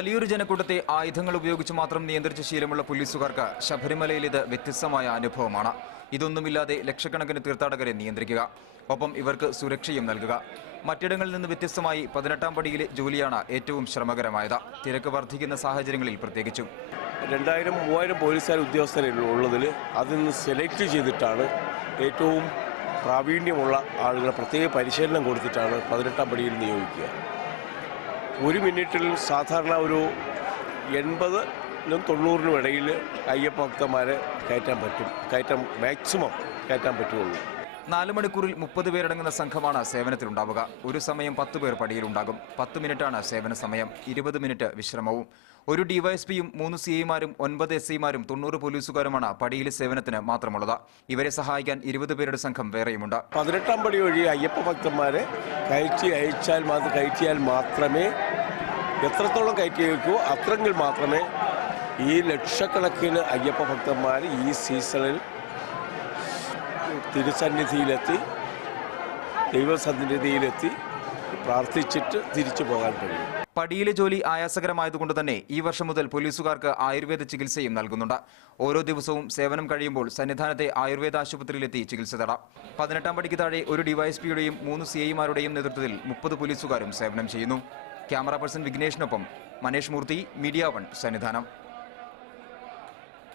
വലിയൊരു ജനക്കൂട്ടത്തെ ആയുധങ്ങൾ ഉപയോഗിച്ച് മാത്രം നിയന്ത്രിച്ച ശീലമുള്ള പോലീസുകാർക്ക് ശബരിമലയിൽ ഇത് വ്യത്യസ്തമായ അനുഭവമാണ്. ഇതൊന്നുമില്ലാതെ ലക്ഷക്കണക്കിന് തീർത്ഥാടകരെ നിയന്ത്രിക്കുക, ഒപ്പം ഇവർക്ക് സുരക്ഷയും നൽകുക. മറ്റിടങ്ങളിൽ നിന്ന് വ്യത്യസ്തമായി 18-ാം പടിയിലെ ജോലിയാണ് ഏറ്റവും ശ്രമകരമായത്, തിരക്ക് വർദ്ധിക്കുന്ന സാഹചര്യങ്ങളിൽ പ്രത്യേകിച്ചും. 2000-3000 പോലീസുകാർ ഉദ്യോഗസ്ഥരുള്ളതിൽ അതിൽ നിന്ന് സെലക്ട് ചെയ്തിട്ടാണ് ഏറ്റവും പ്രാവീണ്യമുള്ള ആളുകളെ പ്രത്യേക പരിശീലനം കൊടുത്തിട്ടാണ് 18-ാം പടിയിൽ നിയോഗിക്കുക. ഒരു മിനിറ്റിൽ സാധാരണ ഒരു 80-നും 90-നും ഇടയിൽ അയ്യപ്പ ഭക്തന്മാരെ കയറ്റാൻ മാക്സിമം കയറ്റാൻ പറ്റുള്ളൂ. 4 മണിക്കൂറിൽ 30 പേരടങ്ങുന്ന സംഘമാണ് സേവനത്തിലുണ്ടാവുക. ഒരു സമയം 10 പേർ പടിയിലുണ്ടാകും. 10 മിനിറ്റാണ് സേവന സമയം, 20 മിനിറ്റ് വിശ്രമവും. ഒരു ഡിവൈഎസ്പിയും 3 CIമാരും 9 SIമാരും 90 പോലീസുകാരുമാണ് പടിയിലെ സേവനത്തിന് മാത്രമുള്ളത്. ഇവരെ സഹായിക്കാൻ 20 പേരുടെ സംഘം വേറെയുമുണ്ട്. 18-ാം പടി വഴി അയ്യപ്പ ഭക്തന്മാരെ കയറ്റിയാൽ മാത്രമേ എത്രത്തോളം കയറ്റി വയ്ക്കുമോ അത്രയെങ്കിൽ മാത്രമേ ഈ ലക്ഷക്കണക്കിന് അയ്യപ്പ ഭക്തന്മാർ ഈ സീസണിൽ തിരുസന്നിധിയിലെത്തി ദൈവസന്നിധിയിലെത്തി പ്രാർത്ഥിച്ചിട്ട് തിരിച്ചു പോകാൻ കഴിയും. പടിയിലെ ജോലി ആയാസകരമായതുകൊണ്ട് തന്നെ ഈ വർഷം മുതൽ പോലീസുകാർക്ക് ആയുർവേദ ചികിത്സയും നൽകുന്നുണ്ട്. ഓരോ ദിവസവും സേവനം കഴിയുമ്പോൾ സന്നിധാനത്തെ ആയുർവേദ ആശുപത്രിയിലെത്തി ചികിത്സ തേടാം. 18-ാം പടിക്ക് താഴെ ഒരു ഡിവൈഎസ്പിയുടെയും 3 CIമാരുടെയും നേതൃത്വത്തിൽ 30 പോലീസുകാരും സേവനം ചെയ്യുന്നു. ക്യാമറ പേഴ്സൺ വിഘ്നേഷിനൊപ്പം മനേഷ് മൂർത്തി, മീഡിയ 1, സന്നിധാനം.